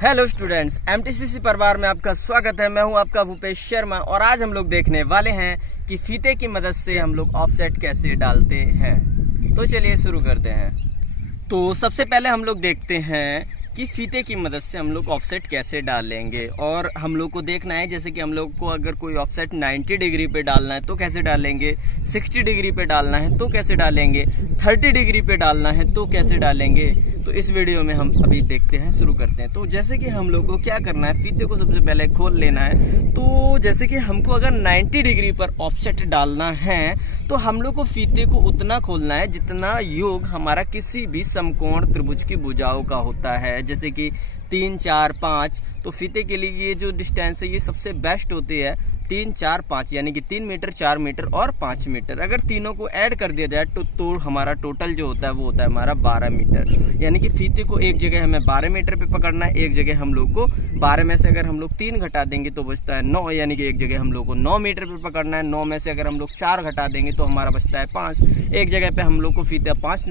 Hello students, एमटीसीसी परिवार में आपका स्वागत है। मैं हूं आपका भूपेश शर्मा और आज हम लोग देखने वाले हैं कि फीते की मदद से हम लोग ऑफसेट कैसे डालते हैं। तो चलिए शुरू करते हैं। तो सबसे पहले हम लोग देखते हैं कि फीते की मदद से हम लोग ऑफसेट कैसे डालेंगे। और हम लोग को देखना है जैसे कि हम लोग को अगर कोई ऑफसेट 90 डिग्री पे डालना है तो कैसे डालेंगे, 60 डिग्री पे डालना है तो कैसे डालेंगे, 30 डिग्री पे डालना है तो कैसे डालेंगे। तो इस वीडियो में हम अभी देखते हैं, शुरू करते हैं। तो जैसे कि हम लोग को क्या करना है, फीते को सबसे पहले खोल लेना है। तो जैसे कि हमको अगर 90 डिग्री पर ऑफसेट डालना है तो हम लोग को फीते को उतना खोलना है जितना योग हमारा किसी भी समकोण त्रिभुज की भुजाओं का होता है, जैसे कि 3, 4, 5। तो फीते के लिए ये जो डिस्टेंस है ये सबसे बेस्ट होती है 3, 4, 5, यानी कि 3 मीटर, 4 मीटर और 5 मीटर। अगर तीनों को ऐड कर दिया जाए तो हमारा टोटल जो होता है वो होता है हमारा 12 मीटर। यानी कि फीते को एक जगह हमें 12 मीटर पे पकड़ना है, एक जगह हम लोग को 12 में से अगर हम लोग 3 घटा देंगे तो बचता है 9, यानी कि एक जगह हम लोग को 9 मीटर पे पकड़ना है। 9 में से अगर हम लोग 4 घटा देंगे तो हमारा बचता है 5, एक जगह पे हम लोग को फीता 5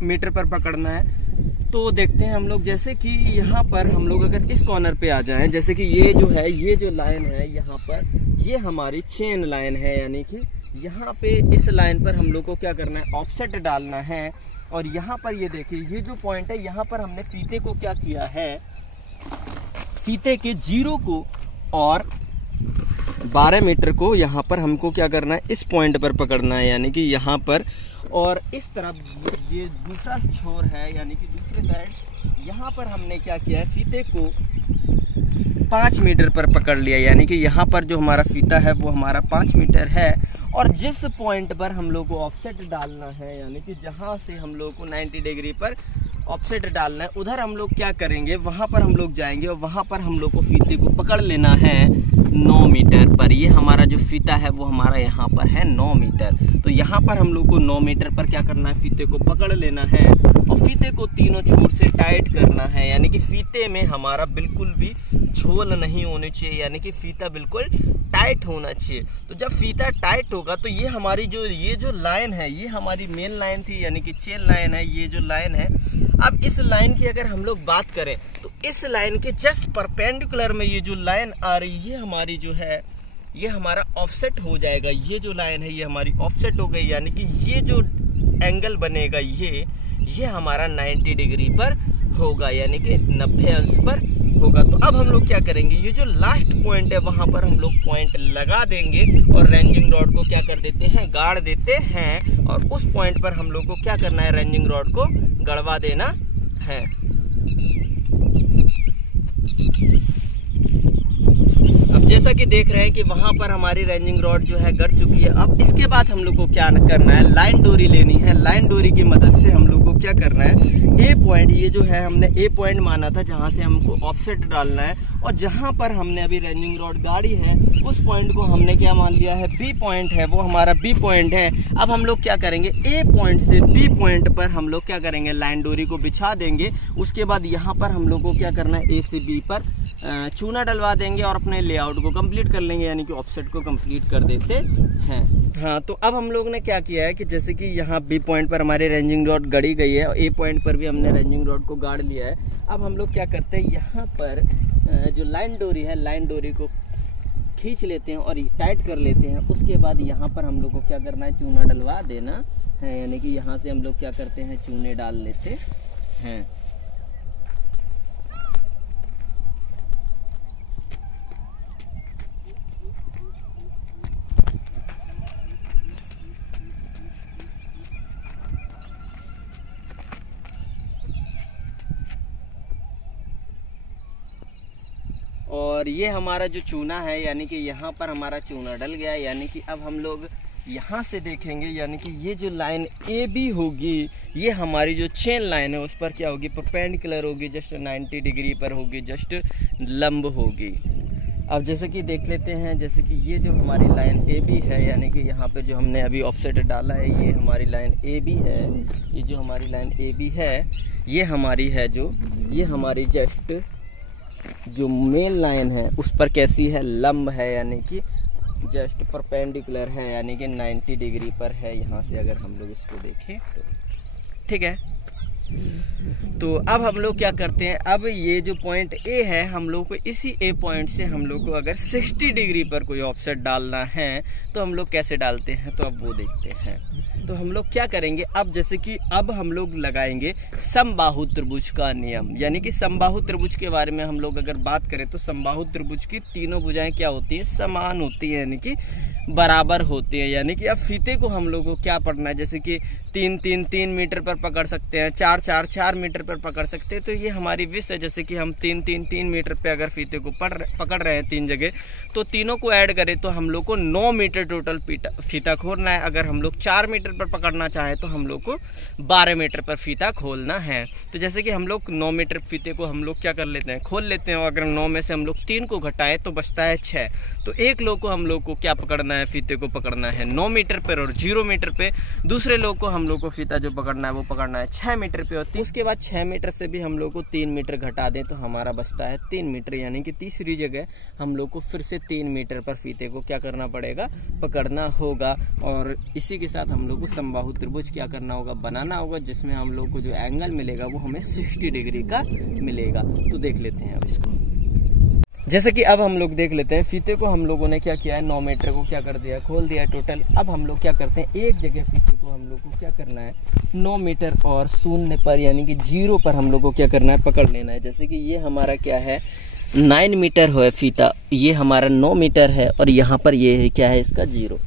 मीटर पर पकड़ना है। तो देखते हैं हम लोग, जैसे कि यहाँ पर हम लोग अगर इस कॉर्नर पे आ जाएं, जैसे कि ये जो है, ये जो लाइन है यहाँ पर, ये हमारी चेन लाइन है, यानी कि यहाँ पे इस लाइन पर हम लोग को क्या करना है, ऑफसेट डालना है। और यहाँ पर ये देखिए, ये जो पॉइंट है यहाँ पर हमने फीते को क्या किया है, फीते के 0 को और 12 मीटर को यहाँ पर हमको क्या करना है, इस पॉइंट पर पकड़ना है, यानी कि यहाँ पर। और इस तरफ ये दूसरा छोर है, यानी कि दूसरे साइड यहाँ पर हमने क्या किया है, फीते को 5 मीटर पर पकड़ लिया, यानी कि यहाँ पर जो हमारा फीता है वो हमारा 5 मीटर है। और जिस पॉइंट पर हम लोग को ऑफसेट डालना है, यानी कि जहाँ से हम लोग को 90 डिग्री पर ऑफसेट डालना है, उधर हम लोग क्या करेंगे, वहाँ पर हम लोग जाएंगे और वहाँ पर हम लोग को फीते को पकड़ लेना है 9 मीटर पर। ये हमारा जो फीता है वो हमारा यहाँ पर है 9 मीटर। तो यहाँ पर हम लोग को 9 मीटर पर क्या करना है, फीते को पकड़ लेना है और फीते को तीनों छोर से टाइट करना है, यानी कि फीते में हमारा बिल्कुल भी झोल नहीं होनी चाहिए, यानी कि फीता बिल्कुल टाइट होना चाहिए। तो जब फीता टाइट होगा तो ये हमारी ये जो लाइन है, ये हमारी मेन लाइन थी, यानी कि चेन लाइन है, ये जो लाइन है। अब इस लाइन की अगर हम लोग बात करें तो इस लाइन के जस्ट परपेंडिकुलर में ये जो लाइन आ रही है, ये हमारी जो है, ये हमारा ऑफसेट हो जाएगा। ये जो लाइन है ये हमारी ऑफसेट हो गई, यानी कि ये जो एंगल बनेगा ये हमारा 90 डिग्री पर होगा, यानी कि 90 अंश पर होगा। तो अब हम लोग क्या करेंगे, ये जो लास्ट पॉइंट है वहां पर हम लोग पॉइंट लगा देंगे और रेंजिंग रॉड को क्या कर देते हैं, गाड़ देते हैं। और उस पॉइंट पर हम लोग को क्या करना है, रेंजिंग रॉड को गड़वा देना है। अब जैसा कि देख रहे हैं कि वहां पर हमारी रेंजिंग रॉड जो है गड़ चुकी है। अब इसके बाद हम लोग को क्या करना है, लाइन डोरी लेनी है। लाइन डोरी की मदद से हम लोग को क्या करना है, ए पॉइंट, ये जो है हमने ए पॉइंट माना था जहां से हमको ऑफसेट डालना है, और जहां पर हमने अभी रेंजिंग रॉड गाड़ी है उस पॉइंट को हमने क्या मान लिया है, बी पॉइंट है, वो हमारा बी पॉइंट है। अब हम लोग क्या करेंगे, ए पॉइंट से बी पॉइंट पर हम लोग क्या करेंगे, लाइन डोरी को बिछा देंगे। उसके बाद यहाँ पर हम लोग को क्या करना है, ए से बी पर चूना डलवा देंगे और अपने लेआउट को कंप्लीट कर लेंगे, यानी कि ऑफसेट को कंप्लीट कर देते हैं। हाँ, तो अब हम लोग ने क्या किया है कि जैसे कि यहाँ बी पॉइंट पर हमारी रेंजिंग रॉड गड़ी गई है और ए पॉइंट पर भी हमने रेंजिंग रॉड को गाड़ लिया है। अब हम लोग क्या करते हैं, यहाँ पर जो लाइन डोरी है, लाइन डोरी को खींच लेते हैं और टाइट कर लेते हैं। उसके बाद यहाँ पर हम लोग को क्या करना है, चूना डलवा देना है, यानी कि यहाँ से हम लोग क्या करते हैं, चूने डाल लेते हैं। और ये हमारा जो चूना है, यानी कि यहाँ पर हमारा चूना डल गया, यानी कि अब हम लोग यहाँ से देखेंगे, यानी कि ये जो लाइन ए बी होगी ये हमारी जो चेन लाइन है उस पर क्या होगी, परपेंडिकुलर होगी, जस्ट 90 डिग्री पर होगी, जस्ट लंब होगी। अब जैसे कि देख लेते हैं, जैसे कि ये जो हमारी लाइन ए बी है, यानी कि यहाँ पे जो हमने अभी ऑफसेट डाला है ये हमारी लाइन ए बी है। ये जो हमारी लाइन ए बी है ये हमारी है जो, ये हमारी जस्ट जो मेन लाइन है उस पर कैसी है, लंब है, यानी कि जस्ट परपेंडिकुलर है, यानी कि 90 डिग्री पर है। यहाँ से अगर हम लोग इसको देखें तो ठीक है। तो अब हम लोग क्या करते हैं, अब ये जो पॉइंट ए है, हम लोग को इसी ए पॉइंट से हम लोग को अगर 60 डिग्री पर कोई ऑफसेट डालना है तो हम लोग कैसे डालते हैं, तो अब वो देखते हैं। तो हम लोग क्या करेंगे, अब जैसे कि अब हम लोग लगाएंगे समबाहु त्रिभुज का नियम। यानी कि समबाहु त्रिभुज के बारे में हम लोग अगर बात करें तो समबाहु त्रिभुज की तीनों भुजाएं क्या होती है, समान होती है, यानी कि बराबर होती है। यानी कि अब फीते को हम लोग को क्या पढ़ना है, जैसे कि 3 मीटर पर पकड़ सकते हैं, 4 मीटर पर पकड़ सकते हैं। तो ये हमारी विश है, जैसे कि हम 3 मीटर पे अगर फीते को पकड़ रहे हैं 3 जगह, तो तीनों को ऐड करें तो हम लोग को 9 मीटर टोटल फीता खोलना है। अगर हम लोग 4 मीटर पर पकड़ना चाहें तो हम लोग को 12 मीटर पर फीता खोलना है। तो जैसे कि हम लोग 9 मीटर फीते को हम लोग क्या कर लेते हैं, खोल लेते हैं। और अगर 9 में से हम लोग 3 को घटाएं तो बचता है 6। तो एक लोग को हम लोग को क्या पकड़ना है, फीते को पकड़ना है 9 मीटर पर और 0 मीटर पे। दूसरे लोग को हम लोग को फीता जो पकड़ना है वो पकड़ना है 6 मीटर पे। और उसके बाद 6 मीटर से भी हम लोग को 3 मीटर घटा दें तो हमारा बचता है 3 मीटर। यानी कि तीसरी जगह हम लोग को फिर से 3 मीटर पर फीते को क्या करना पड़ेगा, पकड़ना होगा। और इसी के साथ हम लोग को समबाहु त्रिभुज क्या करना होगा, बनाना होगा, जिसमें हम लोग को जो एंगल मिलेगा वो हमें 60 डिग्री का मिलेगा। तो देख लेते हैं अब इसको। जैसे कि अब हम लोग देख लेते हैं, फीते को हम लोगों ने क्या किया है, 9 मीटर को क्या कर दिया, खोल दिया टोटल। अब हम लोग क्या करते हैं, एक जगह फीते को हम लोग को क्या करना है, 9 मीटर और 0 पर यानी कि 0 पर हम लोग को क्या करना है, पकड़ लेना है। जैसे कि ये हमारा क्या है, 9 मीटर है फीता, ये हमारा 9 मीटर है और यहाँ पर ये है क्या है, इसका 0।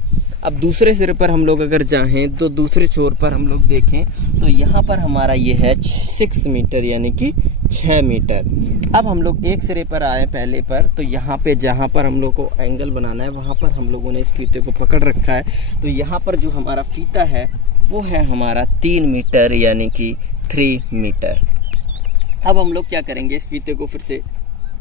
अब दूसरे सिरे पर हम लोग अगर जाएं तो दूसरे छोर पर हम लोग देखें तो यहाँ पर हमारा ये है 6 मीटर यानी कि 6 मीटर। अब हम लोग एक सिरे पर आए पहले पर, तो यहाँ पे जहाँ पर हम लोग को एंगल बनाना है वहाँ पर हम लोगों ने इस फीते को पकड़ रखा है। तो यहाँ पर जो हमारा फीता है वो है हमारा 3 मीटर यानी कि 3 मीटर। अब हम लोग क्या करेंगे, इस फीते को फिर से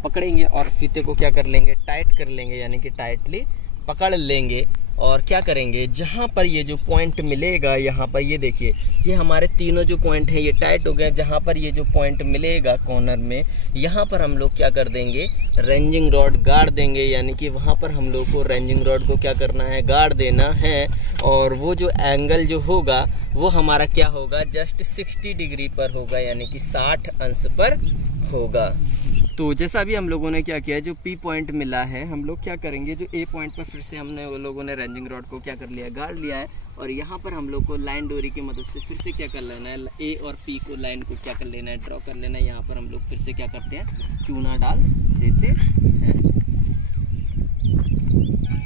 पकड़ेंगे और फीते को क्या कर लेंगे, टाइट कर लेंगे, यानी कि टाइटली पकड़ लेंगे। और क्या करेंगे, जहाँ पर ये जो पॉइंट मिलेगा, यहाँ पर ये देखिए, ये हमारे तीनों जो पॉइंट हैं ये टाइट हो गए। जहाँ पर ये जो पॉइंट मिलेगा कॉर्नर में, यहाँ पर हम लोग क्या कर देंगे, रेंजिंग रॉड गाड़ देंगे। यानी कि वहाँ पर हम लोग को रेंजिंग रॉड को क्या करना है, गाड़ देना है। और वो जो एंगल जो होगा वो हमारा क्या होगा, जस्ट 60 डिग्री पर होगा, यानी कि 60 अंश पर होगा। तो जैसा अभी हम लोगों ने क्या किया, जो पी पॉइंट मिला है, हम लोग क्या करेंगे, जो ए पॉइंट पर फिर से हमने वो लोगों ने रेंजिंग रॉड को क्या कर लिया, गाड़ लिया है। और यहाँ पर हम लोग को लाइन डोरी की मदद से फिर से क्या कर लेना है, ए और पी को लाइन को क्या कर लेना है, ड्रॉ कर लेना है। यहाँ पर हम लोग फिर से क्या करते हैं, चूना डाल देते हैं।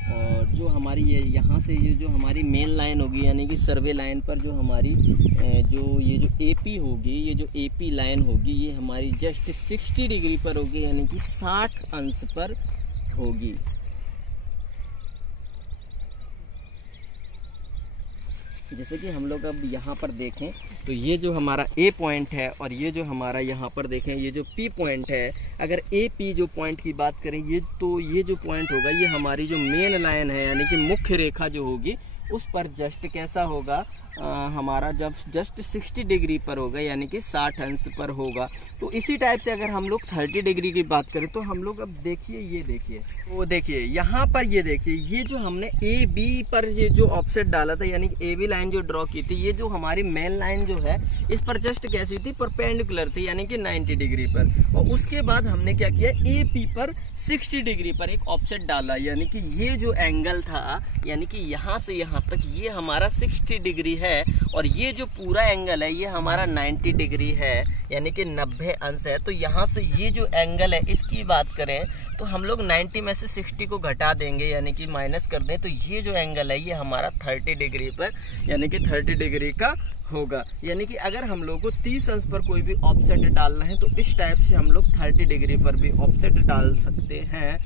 और जो हमारी ये यहाँ से ये जो हमारी मेन लाइन होगी, यानी कि सर्वे लाइन पर जो हमारी जो ये जो एपी होगी, ये जो एपी लाइन होगी, ये हमारी जस्ट 60 डिग्री पर होगी, यानी कि 60 अंश पर होगी। जैसे कि हम लोग अब यहाँ पर देखें तो ये जो हमारा ए पॉइंट है और ये जो हमारा यहाँ पर देखें ये जो पी पॉइंट है, अगर ए पी जो पॉइंट की बात करें, ये तो ये जो पॉइंट होगा ये हमारी जो मेन लाइन है, यानी कि मुख्य रेखा जो होगी उस पर जस्ट कैसा होगा, हमारा जब जस्ट 60 डिग्री पर होगा, यानी कि 60 अंश पर होगा। तो इसी टाइप से अगर हम लोग 30 डिग्री की बात करें तो हम लोग अब देखिए, ये देखिए, वो देखिए यहाँ पर, ये देखिए, ये जो हमने ए बी पर ये जो ऑफसेट डाला था, यानी कि ए बी लाइन जो ड्रॉ की थी, ये जो हमारी मेन लाइन जो है इस पर जस्ट कैसी थी, परपेंडिकुलर थी, यानी कि 90 डिग्री पर। और उसके बाद हमने क्या किया, ए पी पर 60 डिग्री पर एक ऑफसेट डाला, यानी कि ये जो एंगल था, यानी कि यहाँ से यहाँ तक ये हमारा 60 डिग्री है और ये जो पूरा एंगल है ये हमारा 90 डिग्री है, यानी कि 90 अंश है। तो यहाँ से ये जो एंगल है इसकी बात करें तो हम लोग 90 में से 60 को घटा देंगे, यानी कि माइनस कर दें, तो ये जो एंगल है ये हमारा 30 डिग्री पर, यानी कि 30 डिग्री का होगा। यानी कि अगर हम लोग को 30 अंश पर कोई भी ऑफसेट डालना है तो इस टाइप से हम लोग 30 डिग्री पर भी ऑफसेट डाल सकते हैं।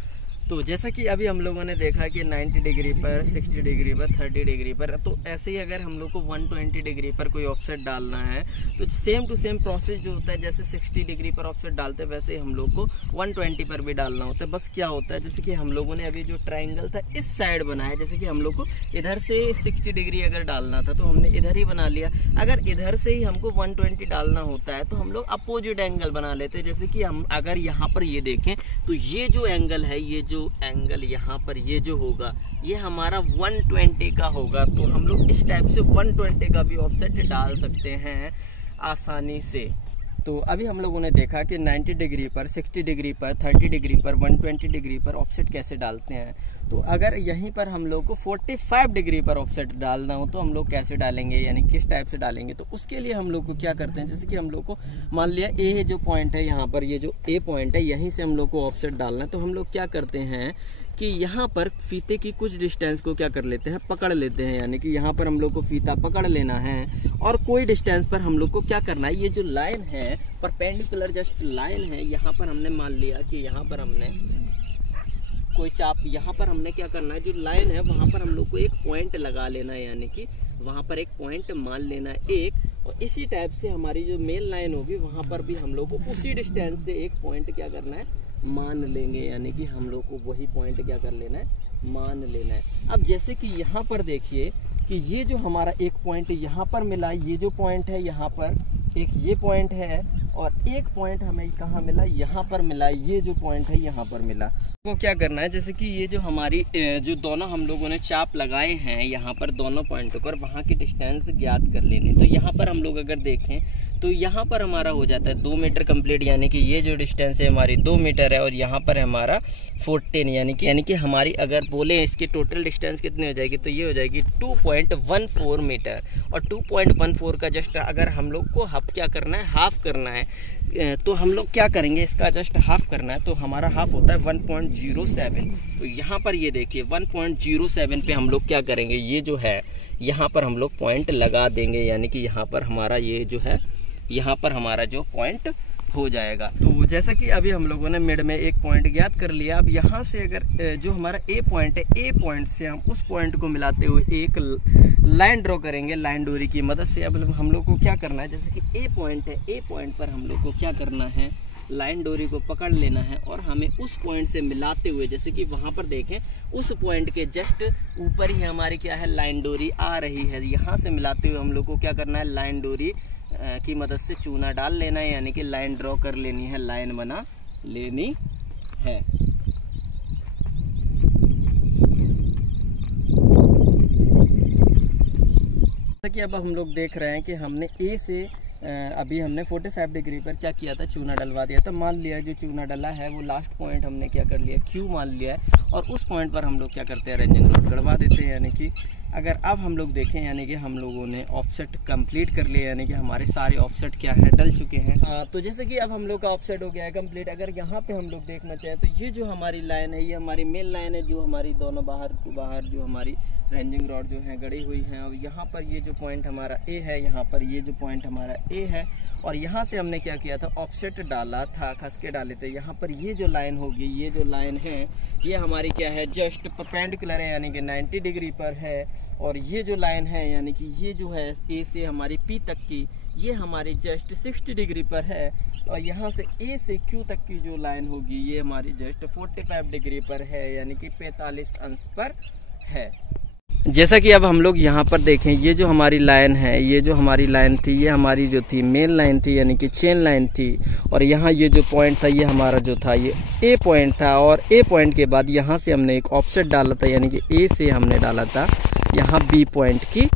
तो जैसा कि अभी हम लोगों ने देखा कि 90 डिग्री पर, 60 डिग्री पर, 30 डिग्री पर, तो ऐसे ही अगर हम लोग को 120 डिग्री पर कोई ऑफसेट डालना है तो सेम टू सेम प्रोसेस जो होता है, जैसे 60 डिग्री पर ऑफसेट डालते हैं वैसे हम लोग को 120 पर भी डालना होता है। बस क्या होता है, जैसे कि हम लोगों ने अभी जो ट्राइंगल था इस साइड बनाया, जैसे कि हम लोग को इधर से 60 डिग्री अगर डालना था तो हमने इधर ही बना लिया। अगर इधर से ही हमको 120 डालना होता है तो हम लोग अपोजिट एंगल बना लेते हैं। जैसे कि हम अगर यहाँ पर ये देखें तो ये जो एंगल है, ये जो एंगल यहाँ पर ये जो होगा ये हमारा 120 का होगा। तो हम लोग इस टाइप से 120 का भी ऑफसेट डाल सकते हैं। आसानी से। तो अभी हम लोगों ने देखा कि 90 डिग्री पर, 60 डिग्री पर, 30 डिग्री पर, 120 डिग्री पर ऑफसेट कैसे डालते हैं। तो अगर यहीं पर हम लोग को 45 डिग्री पर ऑफसेट डालना हो तो हम लोग कैसे डालेंगे, यानी किस टाइप से डालेंगे। तो उसके लिए हम लोग को क्या करते हैं, जैसे कि हम लोग को मान लिया ए जो पॉइंट है यहाँ पर, ये जो ए पॉइंट है यहीं से हम लोग को ऑफसेट डालना है। तो हम लोग क्या करते हैं कि यहाँ पर फीते की कुछ डिस्टेंस को क्या कर लेते हैं, पकड़ लेते हैं। यानी कि यहाँ पर हम लोग को फीता पकड़ लेना है और कोई डिस्टेंस पर हम लोग को क्या करना है, ये जो लाइन है परपेंडिकुलर जस्ट लाइन है, यहाँ पर हमने मान लिया कि यहाँ पर हमने कोई चाप, यहाँ पर हमने क्या करना है, जो लाइन है वहाँ पर हम लोग को एक पॉइंट लगा लेना है। यानी कि वहाँ पर एक पॉइंट मान लेना है एक, और इसी टाइप से हमारी जो मेन लाइन होगी वहाँ पर भी हम लोग को उसी डिस्टेंस से एक पॉइंट क्या करना है, मान लेंगे। यानी कि हम लोग को वही पॉइंट क्या कर लेना है, मान लेना है। अब जैसे कि यहाँ पर देखिए कि ये जो हमारा एक पॉइंट यहाँ पर मिला, ये जो पॉइंट है यहाँ पर एक ये पॉइंट है, और एक पॉइंट हमें कहाँ मिला, यहाँ पर मिला, ये जो पॉइंट है यहाँ पर मिला। तो क्या करना है, जैसे कि ये जो हमारी जो दोनों हम लोगों ने चाप लगाए हैं यहाँ पर दोनों पॉइंटों पर, वहाँ की डिस्टेंस ज्ञात कर लेनी। तो यहाँ पर हम लोग अगर देखें तो यहाँ पर हमारा हो जाता है 2 मीटर कंप्लीट, यानी कि ये जो डिस्टेंस है हमारी 2 मीटर है, और यहाँ पर हमारा 14, यानी कि हमारी अगर बोले इसकी टोटल डिस्टेंस कितनी हो जाएगी, तो ये हो जाएगी 2.14 मीटर। और 2.14 का जस्ट अगर हम लोग को क्या करना है, हाफ करना है, तो हम लोग क्या करेंगे, इसका जस्ट हाफ करना है। तो हमारा हाफ होता है 1.07। तो यहाँ पर ये देखिए 1.07 पे हम लोग क्या करेंगे, ये जो है यहाँ पर हम लोग पॉइंट लगा देंगे। यानी कि यहाँ पर हमारा ये जो है, यहाँ पर हमारा जो पॉइंट हो जाएगा। तो जैसा कि अभी हम लोगों ने मिड में एक पॉइंट ज्ञात कर लिया। अब यहाँ से अगर जो हमारा ए पॉइंट है, ए पॉइंट से हम उस पॉइंट को मिलाते हुए एक लाइन ड्रॉ करेंगे लाइन डोरी की मदद से। अब हम लोग को क्या करना है, जैसे कि ए पॉइंट है, ए पॉइंट पर हम लोग को क्या करना है, लाइन डोरी को पकड़ लेना है और हमें उस पॉइंट से मिलाते हुए, जैसे कि वहाँ पर देखें उस पॉइंट के जस्ट ऊपर ही हमारी क्या है, लाइन डोरी आ रही है। यहाँ से मिलाते हुए हम लोग को क्या करना है, लाइन डोरी की मदद से चूना डाल लेना है, यानी कि लाइन ड्रॉ कर लेनी है, लाइन बना लेनी है। जैसा कि अब हम लोग देख रहे हैं कि हमने ए से अभी हमने 45 डिग्री पर क्या किया था, चूना डलवा दिया था। मान लिया जो चूना डला है वो लास्ट पॉइंट हमने क्या कर लिया, क्यू मान लिया है, और उस पॉइंट पर हम लोग क्या करते हैं, रेंजिंग रोड गड़वा देते हैं। यानी कि अगर अब हम लोग देखें, यानी कि हम लोगों ने ऑफसेट कंप्लीट कर लिया, यानी कि हमारे सारे ऑफसेट क्या है, डल चुके हैं। तो जैसे कि अब हम लोग का ऑफसेट हो गया है कंप्लीट। अगर यहाँ पे हम लोग देखना चाहें तो ये जो हमारी लाइन है, ये हमारी मेन लाइन है, जो हमारी दोनों बाहर जो हमारी रेंजिंग रॉड जो है गड़ी हुई है। और यहाँ पर ये जो पॉइंट हमारा ए है, यहाँ पर ये जो पॉइंट हमारा ए है, और यहाँ से हमने क्या किया था, ऑफसेट डाला था, खस के डाले थे। यहाँ पर ये जो लाइन होगी, ये जो लाइन है ये हमारी क्या है, जस्ट परपेंडिकुलर है, यानी कि 90 डिग्री पर है। और ये जो लाइन है, यानी कि ये जो है ए से हमारी पी तक की, ये हमारी जस्ट 60 डिग्री पर है। और यहाँ से ए से क्यू तक की जो लाइन होगी ये हमारी जस्ट 45 डिग्री पर है, यानी कि 45 अंश पर है। जैसा कि अब हम लोग यहाँ पर देखें, ये जो हमारी लाइन है, ये जो हमारी लाइन थी, ये हमारी जो थी मेन लाइन थी, यानी कि चेन लाइन थी। और यहाँ ये जो पॉइंट था, ये हमारा जो था ये ए पॉइंट था। और ए पॉइंट के बाद यहाँ से हमने एक ऑफसेट डाला था, यानी कि ए से हमने डाला था यहाँ बी पॉइंट की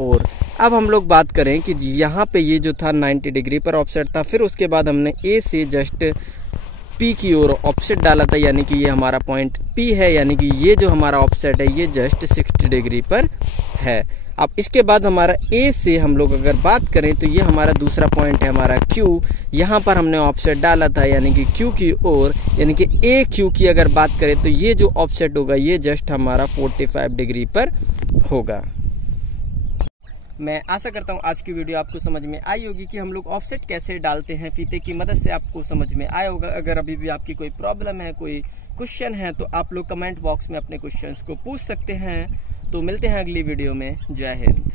ओर। अब हम लोग बात करें कि यहाँ पे ये जो था 90 डिग्री पर ऑफसेट था, फिर उसके बाद हमने ए से जस्ट पी की ओर ऑफसेट डाला था, यानी कि ये हमारा पॉइंट पी है, यानी कि ये जो हमारा ऑफसेट है ये जस्ट 60 डिग्री पर है। अब इसके बाद हमारा ए से हम लोग अगर बात करें तो ये हमारा दूसरा पॉइंट है हमारा क्यू, यहाँ पर हमने ऑफसेट डाला था, यानी कि क्यू की ओर, यानी कि ए क्यू की अगर बात करें तो ये जो ऑफसेट होगा ये जस्ट हमारा 45 डिग्री पर होगा। मैं आशा करता हूँ आज की वीडियो आपको समझ में आई होगी कि हम लोग ऑफसेट कैसे डालते हैं फीते की मदद से, आपको समझ में आया होगा। अगर अभी भी आपकी कोई प्रॉब्लम है, कोई क्वेश्चन है, तो आप लोग कमेंट बॉक्स में अपने क्वेश्चंस को पूछ सकते हैं। तो मिलते हैं अगली वीडियो में। जय हिंद।